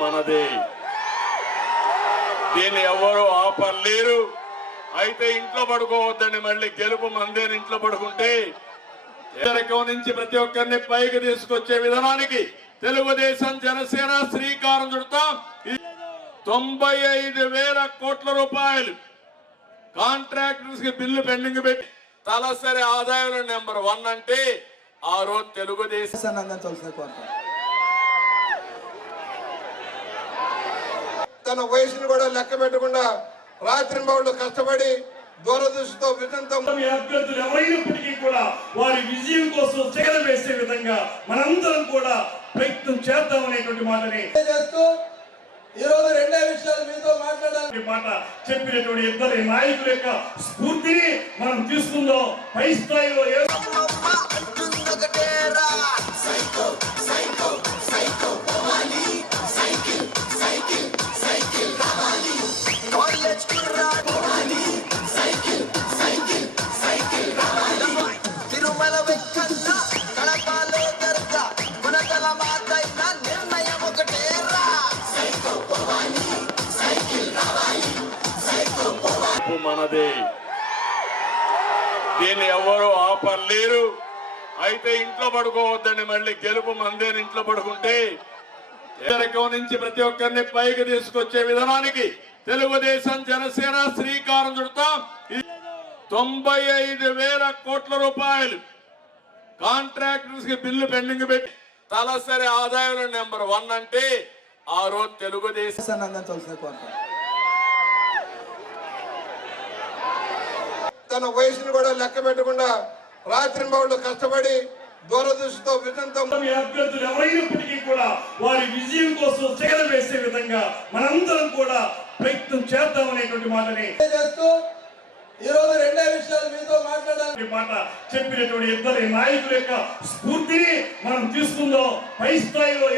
మనది. దీన్ని ఎవరు ఆపలేరు అయితే ఇంట్లో పడుకోవద్దని మళ్ళీ గెలుపు మందేని ఇంట్లో పడుకుంటే ఎదరికం నుంచి ప్రతి ఒక్కరిని పైకి తీసుకొచ్చే విధానానికి తెలుగుదేశం జనసేన శ్రీకారం చుడతాం. తొంభై ఐదు వేల కోట్ల రూపాయలు. కాంట్రాక్టర్స్కి బిల్లు పెండింగ్ పెట్టి తలసరి ఆదాయం నెంబర్ వన్ అంటే ఆ రోజు తెలుగుదేశం తన వయసును కూడా లెక్క పెట్టకుండా రాత్రి బౌళ్ళు కష్టపడి దూరదృష్టితో విజంతో మీ అభ్యర్థులు ఎవరైనప్పటికీ కూడా వారి విజయం కోసం చెగల వేసే విధంగా మనందరం కూడా ప్రయత్నం చేద్దామనేటువంటి మాటని చేస్తూ ఈ రోజు రెండే విషయాలు మీతో మాట్లాడాలి. మాట చెప్పినటువంటి ఇద్దరి నాయకుల యొక్క స్ఫూర్తిని మనం తీసుకుందాం. పై స్థాయిలో గెలుపు మనదే. దీన్ని ఎవరు ఆపలేరు. అయితే ఇంట్లో పడుకోవద్దని మళ్ళీ గెలుపు మందేని ఇంట్లో పడుకుంటే. ఎదరికం నుంచి ప్రతి ఒక్కరిని పైకి తీసుకొచ్చే విధానానికి తెలుగుదేశం జనసేన శ్రీకారం చుడతాం. తొంభై ఐదు వేల కోట్ల రూపాయలు. కాంట్రాక్టర్స్కి బిల్లు పెండింగ్ పెట్టి తలసరి ఆదాయంలో నెంబర్ వన్ అంటే ఆ రోజు తెలుగుదేశం తన వయసును కూడా లెక్క పెట్టకుండా రాత్రి బౌళ్ళు కష్టపడి దూరదృష్టితో విజంతో మీ అభ్యర్థులు ఎవరైనప్పటికీ కూడా వారి విజయం కోసం చెగల వేసే విధంగా మనందరం కూడా ప్రయత్నం చేద్దామనేటువంటి మాటని చేస్తూ ఈ రోజు రెండే విషయాలు మీతో మాట్లాడాలి మాట చెప్పినటువంటి ఇద్దరి నాయకుల యొక్క స్ఫూర్తిని మనం తీసుకుందాం. పై స్థాయిలో